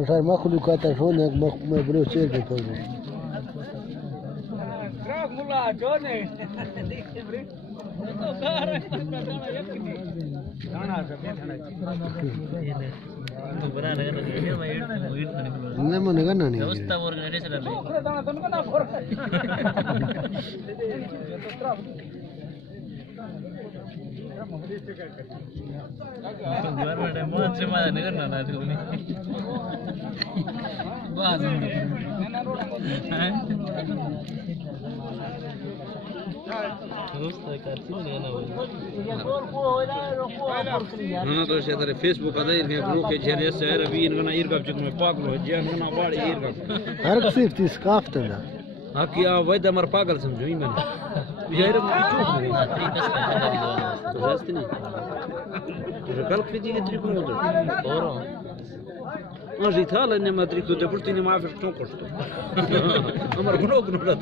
Așa makhlukat așa ne mai vreau ce de pe urmă. Drag mula, Johnny. Ne mă nega nani. Ana to se tare Facebook ada irke group ke jere se era vi ingana irga chuk me paglo jan ngana bari irga Har sifti skafta da. aki a vaida mar pagal samjho iman jaira chuk rastni to kal khidi ke trick no do oro Mas Itália nem matriz do deportivo nem mais fez tão custo. Amar gno da